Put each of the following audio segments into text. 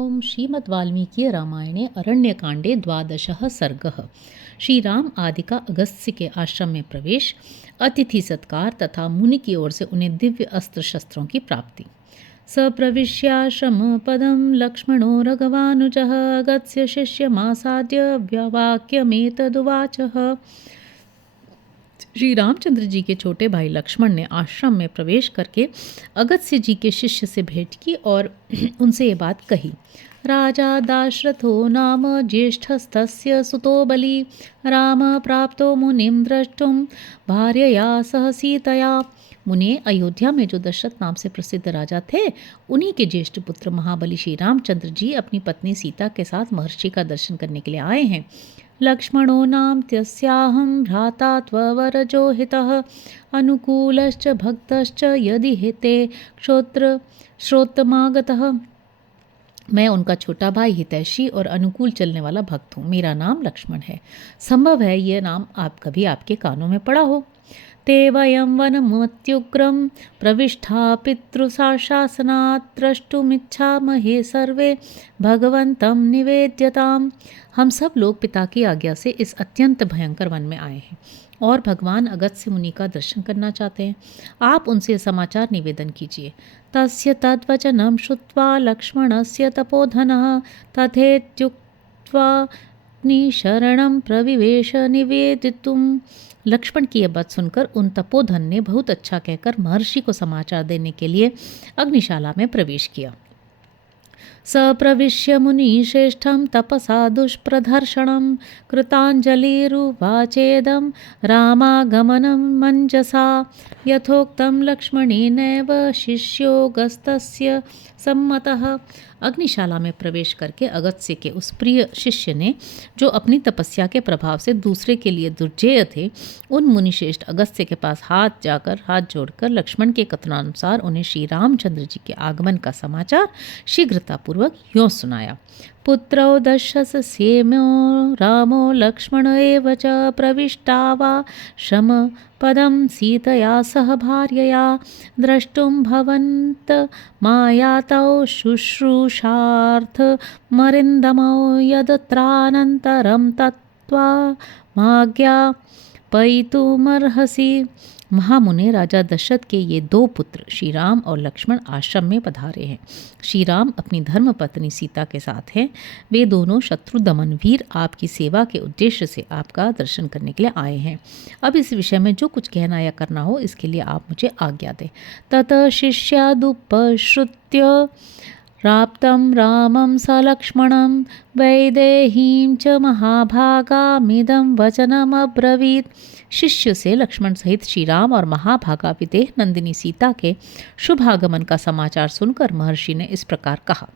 ओम श्रीमद् वाल्मीकि रामायणे अरण्यकांडे 12 सर्गः। श्री राम आदि का अगस्त्य के आश्रम में प्रवेश, अतिथि सत्कार तथा मुनि की ओर से उन्हें दिव्य अस्त्र शस्त्रों की प्राप्ति। सप्रविश्याश्रम पदम लक्ष्मणो रघवानुजः अगस्त्य शिष्यमासाद्य वाक्यमेतदुवाचः। श्री रामचंद्र जी के छोटे भाई लक्ष्मण ने आश्रम में प्रवेश करके अगस्त्य जी के शिष्य से भेंट की और उनसे ये बात कही। राजा दाशरथो नाम ज्येष्ठस्तस्य सुतो बली राम प्राप्तो मुनिम द्रष्टुम भार्यया सह सीतया। मुने, अयोध्या में जो दशरथ नाम से प्रसिद्ध राजा थे, उन्हीं के ज्येष्ठ पुत्र महाबली श्री रामचंद्र जी अपनी पत्नी सीता के साथ महर्षि का दर्शन करने के लिए आए हैं। लक्ष्मणो नाम तस्याहं भ्राता त्ववरजो हितः अनुकूलश्च भक्तश्च यदि हिते श्रोत्रमागतः। मैं उनका छोटा भाई, हितैषी और अनुकूल चलने वाला भक्त हूँ। मेरा नाम लक्ष्मण है। संभव है यह नाम कभी आपके कानों में पड़ा हो। ते वयं वनमत्युग्रं प्रविष्टा पितृशासनात् द्रष्टुमिच्छामहे सर्वे भगवन्तं निवेद्यताम्। हम सब लोग पिता की आज्ञा से इस अत्यंत भयंकर वन में आए हैं और भगवान अगस्त्य मुनि का दर्शन करना चाहते हैं। आप उनसे समाचार निवेदन कीजिए। तस्य तद्वचनं श्रुत्वा लक्ष्मणस्य तपोधनः तथेत्युक्त्वा निशरणं प्रविवेश निवेदितुम्। लक्ष्मण की यह बात सुनकर उन तपोधन ने बहुत अच्छा कहकर महर्षि को समाचार देने के लिए अग्निशाला में प्रवेश किया। सप्रविश्य मुनिश्रेष्ठं तपसा दुष्प्रदर्शनं कृताञ्जलिरुवाचेदं रामागमनं मञ्जसा यथोक्तं लक्ष्मणेनैव शिष्योऽगस्त्यस्य सम्मतः। अग्निशाला में प्रवेश करके अगस्त्य के उस प्रिय शिष्य ने, जो अपनी तपस्या के प्रभाव से दूसरे के लिए दुर्जेय थे, उन मुनिश्रेष्ठ अगस्त्य के पास हाथ जोड़कर लक्ष्मण के कथनानुसार उन्हें श्री रामचंद्र जी के आगमन का समाचार शीघ्रतापूर्वक यूँ सुनाया। पुत्रौ दशस्येमो रामो लक्ष्मण एव च प्रविष्टा वा श्रम पदं सीतया सह भार्यया द्रष्टुं भवन्त मायातौ शुश्रूषार्थ मरिन्दमौ यदत्रानन्तरं तत्त्वा माज्ञापयितुमर्हसि। महामुने, राजा दशरथ के ये दो पुत्र श्री राम और लक्ष्मण आश्रम में पधारे हैं। श्री राम अपनी धर्म पत्नी सीता के साथ हैं। वे दोनों शत्रु दमन वीर आपकी सेवा के उद्देश्य से आपका दर्शन करने के लिए आए हैं। अब इस विषय में जो कुछ कहना या करना हो, इसके लिए आप मुझे आज्ञा दें। ततः शिष्यादुपश्रुत्य प्राप्तं रामं स लक्ष्मणं वैदेहीं च महाभागामिदं वचनमब्रवीत्। शिष्य से लक्ष्मण सहित श्री राम और महाभागा विदेह नंदिनी सीता के शुभागमन का समाचार सुनकर महर्षि ने इस प्रकार कहा।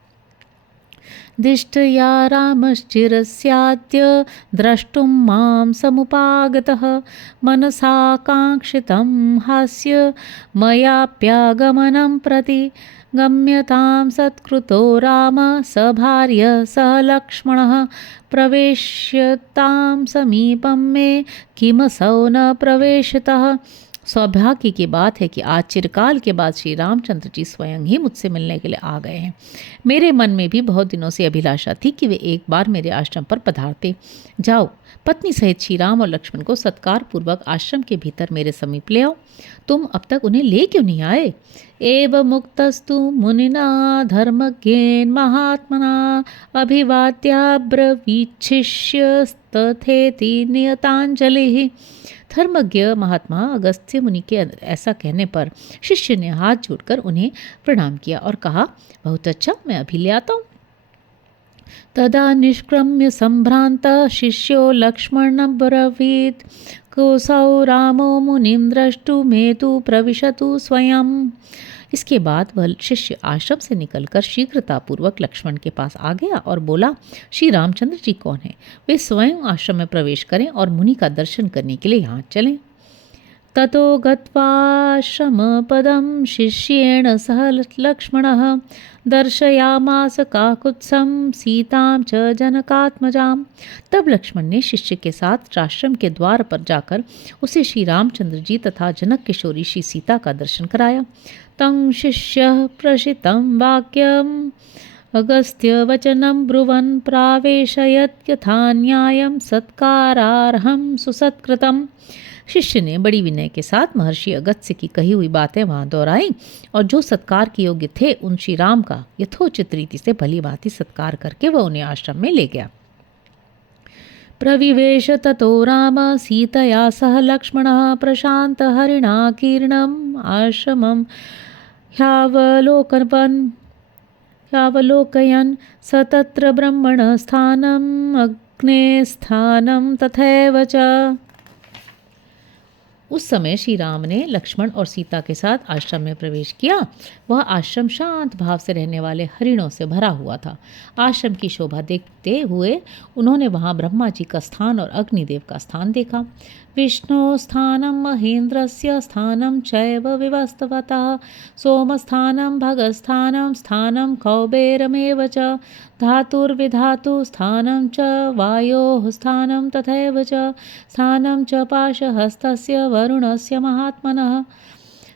दिष्टया रामश्चिरस्याद्य द्रष्टुं मां समुपागतः मनसा काङ्क्षितं हास्य मयाप्यागमनं प्रति गम्यतां सत्कृतो राम स भार्य सह लक्ष्मणः प्रवेश्यतां समीपं मे किमसौ न प्रवेशितः। सौभाग्य की बात है कि आज चिरकाल के बाद श्री रामचंद्र जी स्वयं ही मुझसे मिलने के लिए आ गए हैं। मेरे मन में भी बहुत दिनों से अभिलाषा थी कि वे एक बार मेरे आश्रम पर पधारते। जाओ, पत्नी सहित श्री राम और लक्ष्मण को सत्कार पूर्वक आश्रम के भीतर मेरे समीप ले आओ। तुम अब तक उन्हें ले क्यों नहीं आए? एव मुक्तस्तु मुनिना धर्मज्ञेन महात्मना अभिवाद्याब्रवीच्छिष्यस्तथेति नियतांजलि। धर्मज्ञ महात्मा अगस्त्य मुनि के ऐसा कहने पर शिष्य ने हाथ जोड़कर उन्हें प्रणाम किया और कहा, बहुत अच्छा, मैं अभी ले आता हूँ। तदा निष्क्रम्य संभ्रांत शिष्यो लक्ष्मणं ब्रवीत् कोसौ रामो मुनिं द्रष्टुमेतु प्रविशतु स्वयं। इसके बाद वह शिष्य आश्रम से निकलकर शीघ्रतापूर्वक लक्ष्मण के पास आ गया और बोला, श्री रामचंद्र जी कौन है? वे स्वयं आश्रम में प्रवेश करें और मुनि का दर्शन करने के लिए यहाँ चलें। ततो गत्वाश्रमपदं शिष्येण सह लक्ष्मणः दर्शयामास काकुत्सं सीतां च जनकात्मजां। तब लक्ष्मण ने शिष्य के साथ आश्रम के द्वार पर जाकर उसे श्री रामचंद्र जी तथा जनक किशोरी श्री सीता का दर्शन कराया। तं शिष्यः प्रशितं वाक्यं अगस्त्य वचनं ब्रुवन् प्रावेशयत् यथा न्यायं सत्कारार्हं सुसत्कृतम्। शिष्य ने बड़ी विनय के साथ महर्षि अगस्त्य की कही हुई बातें वहां दोहराई और जो सत्कार के योग्य थे उन श्री राम का यथोचित रीति से भली भांति सत्कार करके वह उन्हें आश्रम में ले गया। प्रविवेश ततो राम सीतया सह लक्ष्मणः प्रशांत हरिणा कीर्णम् आश्रमं ह्यावलोकयन् स तत्र ब्रह्मण स्थानम् अग्ने स्थानं तथैव च। उस समय श्री राम ने लक्ष्मण और सीता के साथ आश्रम में प्रवेश किया। वह आश्रम शांत भाव से रहने वाले हरिणों से भरा हुआ था। आश्रम की शोभा देखते हुए उन्होंने वहां ब्रह्मा जी का स्थान और अग्निदेव का स्थान देखा। विष्णु स्थानम महेंद्रस्य स्थानम चैव विवस्वतः सोमस्थानम भगस्थानम स्थानम कौबेरमेव च धातुर्विधातु स्थानं च वायोः स्थानं तथैव च स्थानं च पाशहस्तस्य वरुणस्य महात्मनः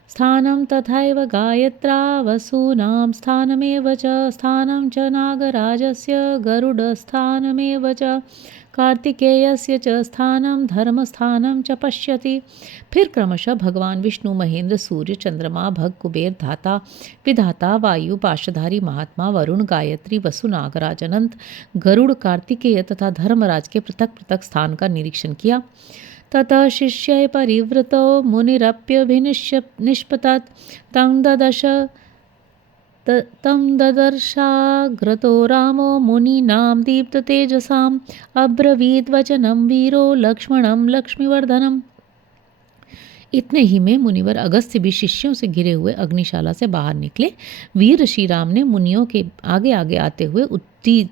स्थानं तथैव गायत्रा वसूनां स्थानमेव च स्थानं च नागराजस्य गरुडस्थानमेव च कार्तिकेयस्य च स्थानं धर्मस्थानं च पश्यति। फिर क्रमशः भगवान विष्णु महेंद्र सूर्य चंद्रमा भग कुबेर धाता विधाता वायु पाशधारी महात्मा वरुण गायत्री वसु नागराज अनंत गरुड़ कार्तिकेय तथा धर्मराज के पृथक पृथक स्थान का निरीक्षण किया। ततः शिष्य परिवृतो मुनिरप्यभिनिष्य निष्पतत् तं ददर्शाग्रतो रामो मुनीनां दीप्ततेजसाम् अब्रवीद् वचनं वीरो लक्ष्मणं लक्ष्मीवर्धनम्। इतने ही में मुनिवर अगस्त्य भी शिष्यों से घिरे हुए अग्निशाला से बाहर निकले। वीर श्री राम ने मुनियों के आगे आगे आते हुए उद्दीत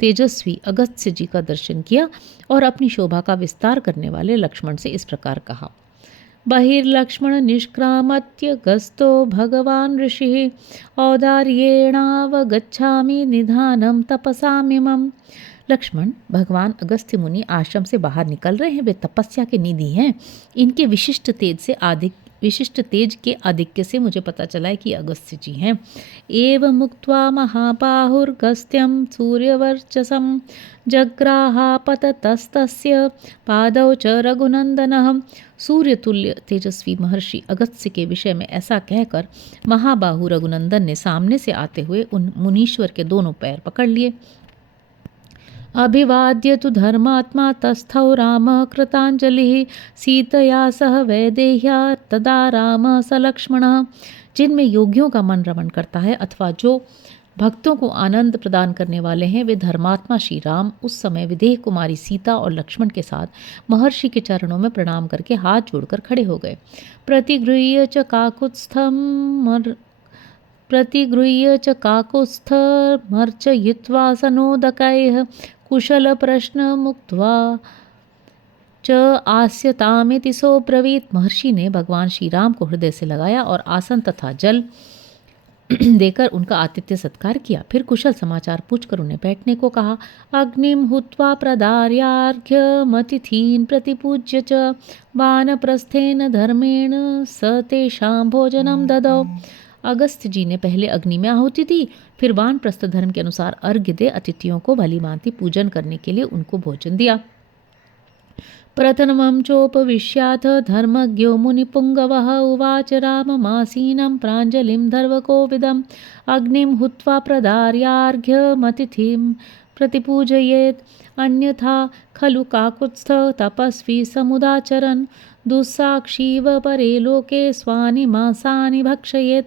तेजस्वी अगस्त्य जी का दर्शन किया और अपनी शोभा का विस्तार करने वाले लक्ष्मण से इस प्रकार कहा। बहिर्लक्ष्मण निष्क्रामत्य गस्तो भगवान ऋषिः औदार्येणावगच्छामि निधानं तपसामिमम्। लक्ष्मण, भगवान अगस्त्य मुनि आश्रम से बाहर निकल रहे हैं। वे तपस्या के निधि हैं। इनके विशिष्ट तेज के आधिक्य से मुझे पता चला है कि अगस्त्य जी हैं। एवं मुक्त्वा महाबाहुर्गस्त्यं सूर्यवर्चसं जग्राहापततस्तस्य पादौ च रघुनंदनः। सूर्यतुल्य तेजस्वी महर्षि अगस्त्य के विषय में ऐसा कहकर महाबाहु रघुनंदन ने सामने से आते हुए उन मुनीश्वर के दोनों पैर पकड़ लिए। अभिवाद्य तु धर्मात्मा तस्थौ राम कृतांजलि सीतया सह वैदेह्या तदा राम स लक्ष्मणः। जिनमें योगियों का मन रमण करता है अथवा जो भक्तों को आनंद प्रदान करने वाले हैं, वे धर्मात्मा श्री राम उस समय विदेह कुमारी सीता और लक्ष्मण के साथ महर्षि के चरणों में प्रणाम करके हाथ जोड़कर खड़े हो गए। प्रतिगृह्य च काकुत्स्थमर्चयित्वा सनोदकैः कुशल प्रश्न मुक्त्वा च आस्यतामिति सोब्रवीत्। महर्षि ने भगवान श्री राम को हृदय से लगाया और आसन तथा जल देकर उनका आतिथ्य सत्कार किया। फिर कुशल समाचार पूछकर उन्हें बैठने को कहा। अग्निम हुत्वा प्रदार्यार्घ्यमतिथीन् प्रतिपूज्य च वानप्रस्थेन धर्मेण स तेषां भोजनं ददौ। अगस्त्य जी ने पहले अग्नि में आहुति दी, फिर वानप्रस्थ धर्म के अनुसार अर्घ्य दे अतिथियों को भली भांति पूजन करने के लिए उनको भोजन दिया। प्रथमं चोपविश्याथ धर्मज्ञो मुनिपुंगवः उवाच राममासीनं प्राञ्जलिं धर्वकोविदम् अग्निं हुत्वा प्रदार्यार्घ्यमतिथिं प्रतिपूजयेत् अन्यथा खलु काकुत्स्थ तपस्वी समुदाचरन् दुस्साक्षीव परे लोके स्वानि मांसानि भक्षयेत्।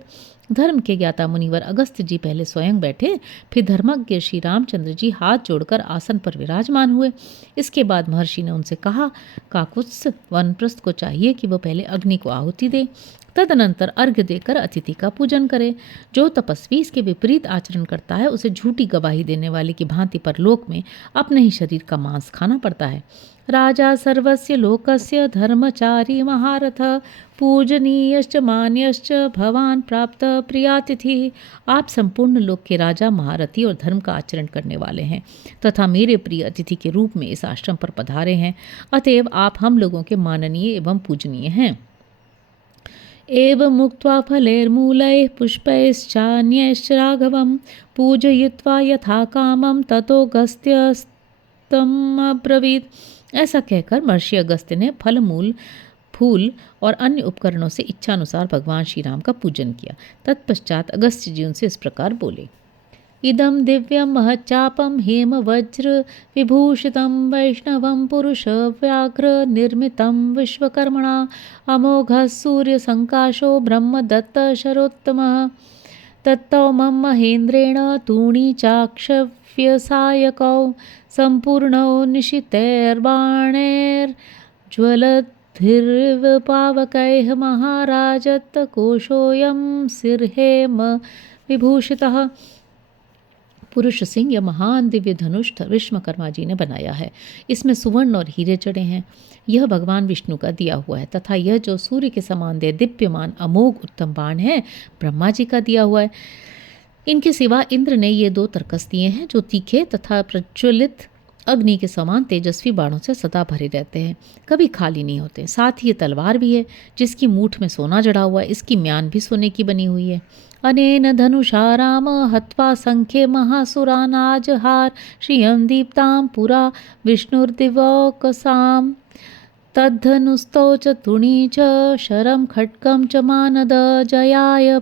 धर्म के ज्ञाता मुनिवर अगस्त्य जी पहले स्वयं बैठे, फिर धर्मज्ञ श्री रामचंद्र जी हाथ जोड़कर आसन पर विराजमान हुए। इसके बाद महर्षि ने उनसे कहा, काकुत्स्थ वानप्रस्थ को चाहिए कि वह पहले अग्नि को आहुति दे, तदनंतर अर्घ्य देकर अतिथि का पूजन करे। जो तपस्वी इसके विपरीत आचरण करता है उसे झूठी गवाही देने वाले की भांति परलोक में अपने ही शरीर का मांस खाना पड़ता है। राजा सर्वस्य लोकस्य धर्मचारी महारथ पूजनीयश्च मान्यश्च भवान प्राप्त प्रियातिथि। आप संपूर्ण लोक के राजा महारथी और धर्म का आचरण करने वाले हैं तथा मेरे प्रिय अतिथि के रूप में इस आश्रम पर पधारे हैं, अतएव आप हम लोगों के माननीय एवं पूजनीय हैं। एवमुक्त्वा फलैर्मूलैः पुष्पैश्चान्यैश्च राघवं पूजयित्वा यथा कामं ततो गस्त्यस्तम् अब्रवीत्। ऐसा कहकर महर्षि अगस्त्य ने फल मूल फूल और अन्य उपकरणों से इच्छानुसार भगवान श्री राम का पूजन किया। तत्पश्चात अगस्त्य जी उनसे इस प्रकार बोले। इदं दिव्यं महच्चापं हेमवज्र विभूषितं वैष्णवं पुरुषव्याघ्र निर्मितं विश्वकर्मणा अमोघः सूर्यसङ्काशो ब्रह्मदत्तः शरोत्तमः तत्तौ मम महेन्द्रेण तूणी चाक्षव्यसायकौ सम्पूर्णौ निशितैर्बाणैर्ज्वलद्भिर्पावकैः महाराजत्कोशोऽयं सिर्हेम विभूषितः। पुरुष सिंह यह महान दिव्य धनुष विश्वकर्मा जी ने बनाया है। इसमें सुवर्ण और हीरे जड़े हैं। यह भगवान विष्णु का दिया हुआ है तथा यह जो सूर्य के समान दीप्यमान अमोघ उत्तम बाण है ब्रह्मा जी का दिया हुआ है। इनके सिवा इंद्र ने ये 2 तरकस दिए हैं जो तीखे तथा प्रज्वलित अग्नि के समान तेजस्वी बाणों से सदा भरे रहते हैं, कभी खाली नहीं होते। साथ ही ये तलवार भी है जिसकी मूठ में सोना जड़ा हुआ है। इसकी म्यान भी सोने की बनी हुई है। अनेन धनुषा राम हत्वा संख्ये महासुरानाजहार श्रियं दीप्तां पुरा विष्णुर्दिवौकसाम् तद्धनुस्तौ च तुणी च शरं खड्गं च मानद जयाय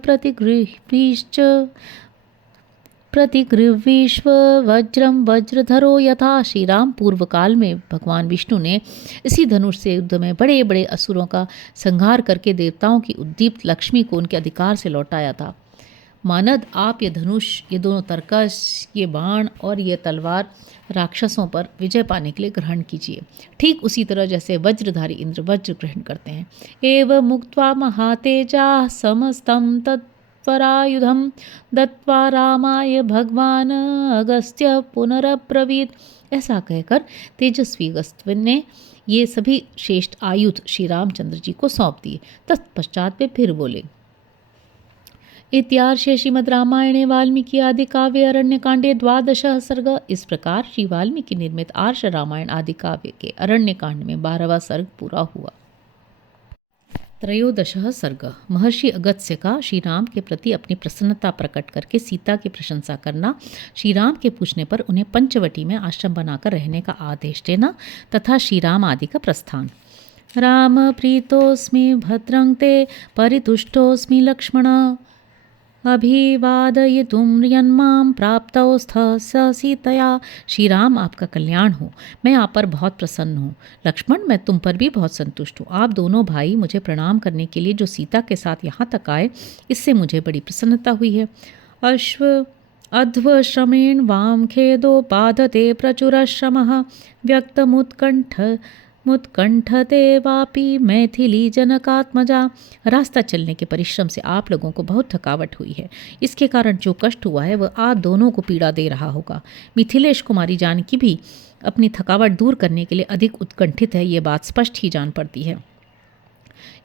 प्रतिगृह्वीश्व वज्रम वज्रधरो यथा। श्री राम पूर्व काल में भगवान विष्णु ने इसी धनुष से युद्ध में बड़े बड़े असुरों का संहार करके देवताओं की उद्दीप्त लक्ष्मी को उनके अधिकार से लौटाया था। मानद, आप ये धनुष, ये दोनों तरकस, ये बाण और ये तलवार राक्षसों पर विजय पाने के लिए ग्रहण कीजिए, ठीक उसी तरह जैसे वज्रधारी इंद्र वज्र ग्रहण करते हैं। एव मुक्त्वा महातेजा समस्तं तत्परायुधं दत्वा रामाय भगवान अगस्त्य पुनरब्रवीत्। ऐसा कहकर तेजस्वी अगस्त्य ने ये सभी श्रेष्ठ आयुध श्री रामचंद्र जी को सौंप दिए। तत्पश्चात वे फिर बोले। इत्यार्षे श्रीमद् रामायणे वाल्मीकि आदि काव्य अरण्यकांडे 12 सर्ग। इस प्रकार श्री वाल्मीकि निर्मित आर्ष रामायण आदि काव्य के अरण्यकांड में 12वां सर्ग पूरा हुआ। 13 सर्ग। महर्षि अगस्त्य का श्री राम के प्रति अपनी प्रसन्नता प्रकट करके सीता की प्रशंसा करना, श्री राम के पूछने पर उन्हें पंचवटी में आश्रम बनाकर रहने का आदेश देना तथा श्री राम आदि का प्रस्थान। राम प्रीतोस्मि भद्रं ते परितुष्टोस्मि लक्ष्मण अभिवादयितुं यन्मां प्राप्तौ स्थ स सीतया। श्री राम, आपका कल्याण हो। मैं आप पर बहुत प्रसन्न हूँ। लक्ष्मण, मैं तुम पर भी बहुत संतुष्ट हूँ। आप दोनों भाई मुझे प्रणाम करने के लिए जो सीता के साथ यहाँ तक आए, इससे मुझे बड़ी प्रसन्नता हुई है। अश्व अध्वश्रमेण वाम खेदो बाधते प्रचुरश्रमः मुत्कंठते वापि मैथिली जनकात्मजा। रास्ता चलने के परिश्रम से आप लोगों को बहुत थकावट हुई है। इसके कारण जो कष्ट हुआ है वह आप दोनों को पीड़ा दे रहा होगा। मिथिलेश कुमारी जानकी भी अपनी थकावट दूर करने के लिए अधिक उत्कंठित है, ये बात स्पष्ट ही जान पड़ती है।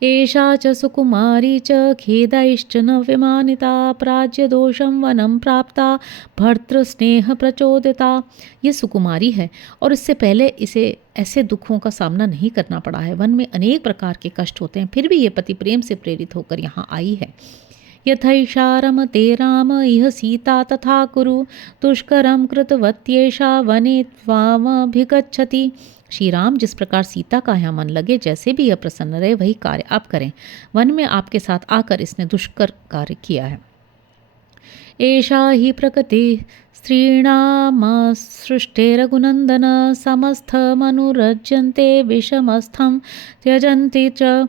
एषा च सुकुमारी च खेदैश्च न विमानिता प्राज्यदोषं वनं प्राप्ता भर्तृस्नेह प्रचोदिता। ये सुकुमारी है और इससे पहले इसे ऐसे दुखों का सामना नहीं करना पड़ा है। वन में अनेक प्रकार के कष्ट होते हैं, फिर भी ये पति प्रेम से प्रेरित होकर यहाँ आई है। यथैषा रमते राम इह सीता तथा कुरु दुष्करं कृतवत्येषा वने त्वामभिगच्छति। श्री राम, जिस प्रकार सीता का यहाँ मन लगे, जैसे भी यह प्रसन्न रहे, वही कार्य आप करें। वन में आपके साथ आकर इसने दुष्कर कार्य किया है। एषा ही प्रकृति स्त्रीणामसृष्टे रघुनंदन समस्तमनुरज्यन्ते विषमस्थं त्यजन्ति च।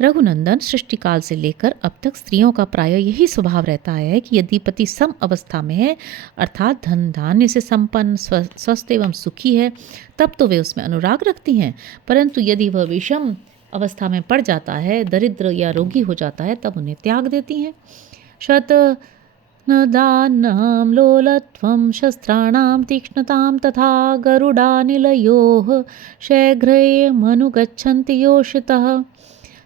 रघुनंदन, सृष्टिकाल से लेकर अब तक स्त्रियों का प्राय यही स्वभाव रहता है कि यदि पति सम अवस्था में है, अर्थात धन धान्य से संपन्न, स्वस्थ एवं सुखी है, तब तो वे उसमें अनुराग रखती हैं। परंतु यदि वह विषम अवस्था में पड़ जाता है, दरिद्र या रोगी हो जाता है, तब उन्हें त्याग देती हैं। शतनदानां लोलत्वं शस्त्राणां तीक्ष्णतां तथा गरुडानिलयोः शीघ्रमनुगच्छन्ति योषितः।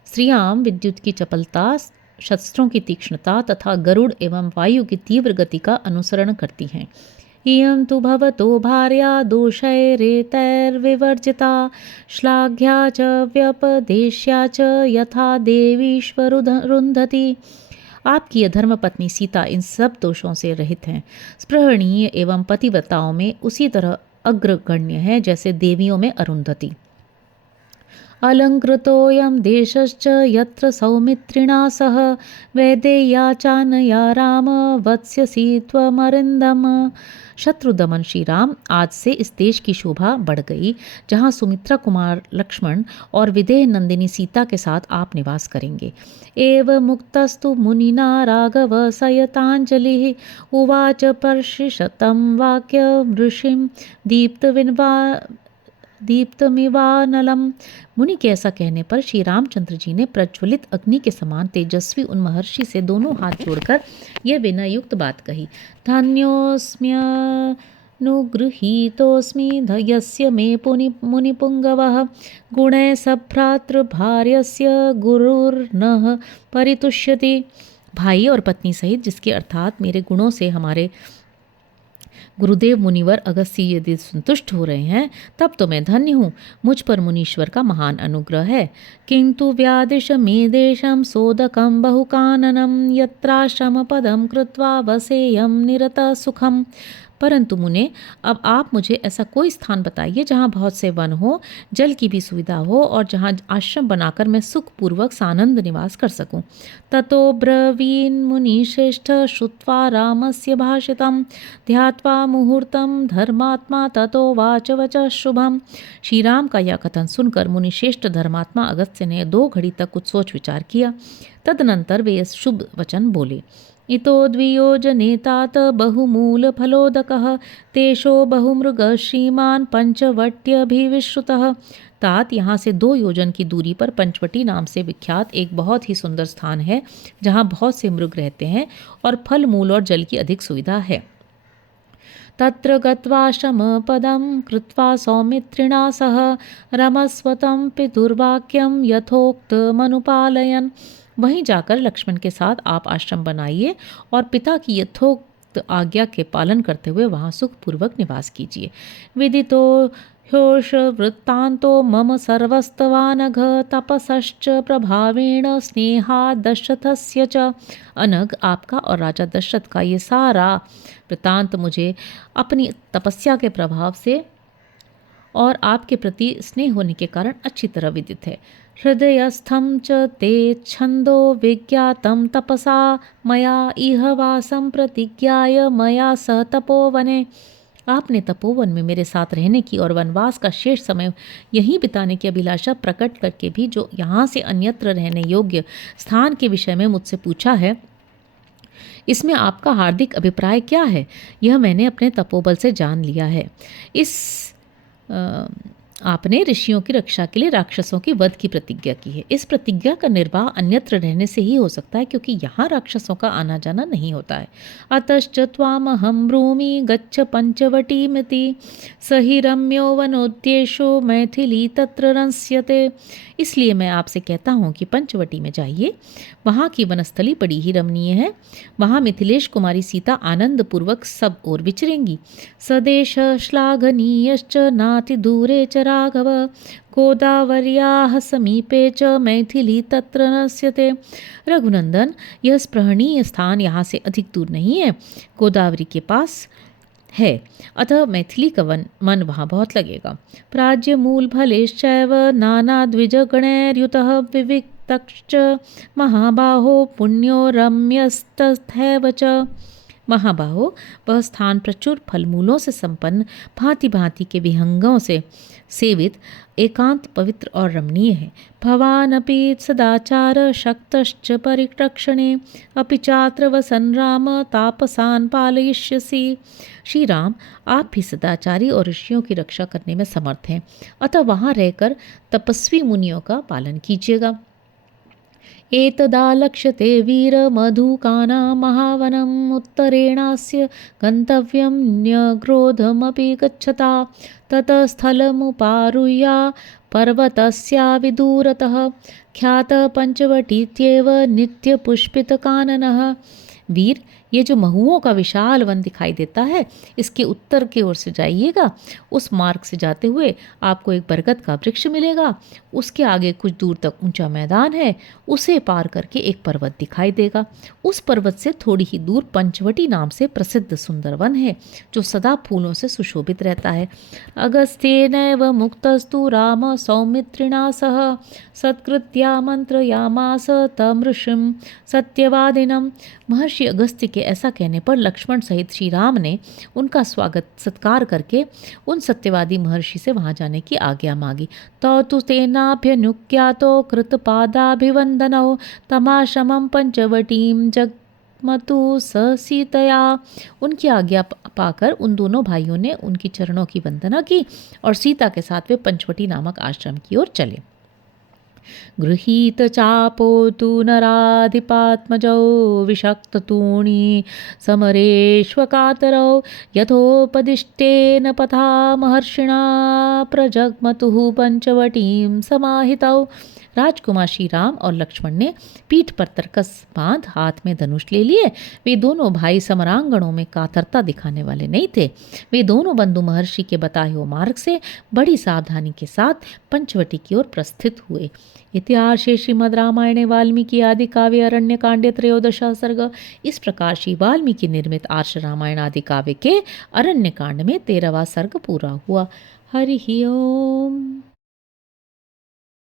स्त्रियां विद्युत की चपलता, शस्त्रों की तीक्ष्णता तथा गरुड़ एवं वायु की तीव्र गति का अनुसरण करती हैं। इयं तु भवतो भार्या दोषैरेतैर्विवर्जिता श्लाघ्या च व्यपदेश्या च यथा देवीश्वरुन्धति। आपकी अधर्म पत्नी सीता इन सब दोषों से रहित हैं, स्पृहणीय एवं पतिव्रताओं में उसी तरह अग्रगण्य है जैसे देवियों में अरुंधति। अलङ्कृतोऽयं देशश्च यत्र सौमित्रिणा सह वैदेह्या चानया राम वत्स्यसि त्वमरिन्दम। शत्रुदमन श्री राम, आज से इस देश की शोभा बढ़ गई जहाँ सुमित्रा कुमार लक्ष्मण और विदेह नंदिनी सीता के साथ आप निवास करेंगे। एव मुक्तस्तु मुनिना राघव सयतांजलिः उवाच पर्षिशतं वाक्यं ऋषिं दीप्तमिवानलम। मुनि के ऐसा कहने पर श्री रामचंद्र जी ने प्रज्वलित अग्नि के समान तेजस्वी उन महर्षि से दोनों हाथ जोड़कर यह विनययुक्त बात कही। धन्योऽस्म्यनुगृहीतोऽस्मि यस्य मे मुनिपुंगवः गुणैः सभ्रातृभार्यस्य गुरुर्नः परितुष्यति। भाई और पत्नी सहित जिसके अर्थात मेरे गुणों से हमारे गुरुदेव मुनिवर अगस्त्य यदि संतुष्ट हो रहे हैं तब तो मैं धन्य हूँ, मुझ पर मुनीश्वर का महान अनुग्रह है। किंतु व्यादिश मे देशम सोदकम बहुकाननम यत्राश्रम पदम कृत्वा वसेयम निरत सुखम। परंतु मुने, अब आप मुझे ऐसा कोई स्थान बताइए जहाँ बहुत से वन हो, जल की भी सुविधा हो और जहाँ आश्रम बनाकर मैं सुखपूर्वक सानंद निवास कर सकूं। ततो ब्रवीन् मुनिश्रेष्ठ श्रुत्वा रामस्य भाषितं ध्यात्वा मुहूर्तं धर्मात्मा ततो वाच वच शुभम। श्री राम का यह कथन सुनकर मुनिश्रेष्ठ धर्मात्मा अगस्त्य ने 2 घड़ी तक कुछ सोच विचार किया। तदनंतर वे शुभ वचन बोले। इतो द्वियोजनेतात बहुमूलफलोदकः तेषो बहुमृग श्रीमान् पंचवट्यभिविश्रुतः। तात यहाँ से 2 योजन की दूरी पर पंचवटी नाम से विख्यात एक बहुत ही सुंदर स्थान है जहाँ बहुत से मृग रहते हैं और फल मूल और जल की अधिक सुविधा है। तत्र गत्वाश्रमपदं कृत्वा सौमित्रिणा सह रमस्वतं पितुर्वाक्यं यथोक्तमनुपालयन्। वहीं जाकर लक्ष्मण के साथ आप आश्रम बनाइए और पिता की यथोक्त आज्ञा के पालन करते हुए वहाँ सुखपूर्वक निवास कीजिए। विदितो ह्योष वृत्तान्तो मम सर्वस्तवानघ तपसश्च प्रभावेण स्नेहा दशरथस्य च। अनघ, आपका और राजा दशरथ का ये सारा वृत्तांत मुझे अपनी तपस्या के प्रभाव से और आपके प्रति स्नेह होने के कारण अच्छी तरह विदित है। हृदयस्थं च ते छंदो विज्ञातं तपसा मया इह वासं प्रतिज्ञाय मया सह तपोवने। आपने तपोवन में मेरे साथ रहने की और वनवास का शेष समय यहीं बिताने की अभिलाषा प्रकट करके भी जो यहाँ से अन्यत्र रहने योग्य स्थान के विषय में मुझसे पूछा है, इसमें आपका हार्दिक अभिप्राय क्या है, यह मैंने अपने तपोबल से जान लिया है। आपने ऋषियों की रक्षा के लिए राक्षसों की वध की प्रतिज्ञा की है। इस प्रतिज्ञा का निर्वाह अन्यत्र रहने से ही हो सकता है क्योंकि यहाँ राक्षसों का आना जाना नहीं होता है। अतश्च त्वामहं ब्रूमि गच्छ पंचवटीमिति सहि रम्यो वनोद्येशो मैथिली तत्र रंस्यते। इसलिए मैं आपसे कहता हूँ कि पंचवटी में जाइए, वहाँ की वनस्थली बड़ी ही रमणीय है। वहाँ मिथिलेश कुमारी सीता आनंद पूर्वक सब ओर विचरेंगी। सदेश श्लाघनीयश्च नाति दूरे च राघव गोदावर्याः समीपे च मैथिली तत्र नश्यते। रघुनंदन, यह स्पृहणीय स्थान यहाँ से अधिक दूर नहीं है, गोदावरी के पास है, अतः मैथिली का मन वहाँ बहुत लगेगा। प्राज्य मूल फलेश्चैव नाना द्विजगणैर्युतः विविक्तश्च महाबाहो पुण्यो रम्यस्तथैव च। महाबाहो, वह स्थान प्रचुर फलमूलों से संपन्न भांति भांति के विहंगों से सेवित एकांत पवित्र और रमणीय है। भवानपि सदाचार शक्तश्च परिरक्षणे अपि चात्र वसन राम तापसान् पालयिष्यसि। श्री राम, आप भी सदाचारी और ऋषियों की रक्षा करने में समर्थ हैं, अतः वहाँ रहकर तपस्वी मुनियों का पालन कीजिएगा। एतदालक्ष्यते वीर मधुकाना महावनम् उत्तरेणास्य गन्तव्यं न्यग्रोधमपि गच्छता ततः स्थलमुपारुह्य पर्वतस्याविदूरतः ख्यात पंचवटीत्येव नित्यपुष्पितकाननः। वीर, ये जो महुओं का विशाल वन दिखाई देता है, इसके उत्तर की ओर से जाइएगा। उस मार्ग से जाते हुए आपको एक बरगद का वृक्ष मिलेगा। उसके आगे कुछ दूर तक ऊंचा मैदान है। उसे पार करके एक पर्वत दिखाई देगा। उस पर्वत से थोड़ी ही दूर पंचवटी नाम से प्रसिद्ध सुंदर वन है, जो सदा फूलों से सुशोभित रहता है। अगस्त्येनैव मुक्तस्तु राम सौमित्रिणा सह सत्कृत्या मंत्रयामास तम ऋषिं सत्यवादिनम। महर्षि अगस्त्य के ऐसा कहने पर लक्ष्मण सहित श्री राम ने उनका स्वागत सत्कार करके उन सत्यवादी महर्षि से वहां जाने की आज्ञा मांगी। तो तेनाभ्यनुज्ञातो कृतपादाभिवंदनौ तमाशमं पंचवटीं जगमतु स सीतया। उनकी आज्ञा पाकर उन दोनों भाइयों ने उनकी चरणों की वंदना की और सीता के साथ वे पंचवटी नामक आश्रम की ओर चले। गृहीत चापो तु नराधिपात्मजौ विषक्ततूणी समरेष्वकातरौ यथोपदिष्टेन पथा महर्षिणा प्रजग्मतुः पंचवटीं समाहितौ। राजकुमार श्री राम और लक्ष्मण ने पीठ पर तरकस बांध हाथ में धनुष ले लिए। वे दोनों भाई समरांगणों में कातरता दिखाने वाले नहीं थे। वे दोनों बंधु महर्षि के बताए हुए मार्ग से बड़ी सावधानी के साथ पंचवटी की ओर प्रस्थित हुए। इतिहासे श्रीमद् रामायणे वाल्मीकि आदि काव्य अरण्य कांडे 13 सर्ग। इस प्रकार श्री वाल्मीकि निर्मित आर्ष रामायण आदि काव्य के अरण्य कांड में 13वां सर्ग पूरा हुआ। हरि ओम।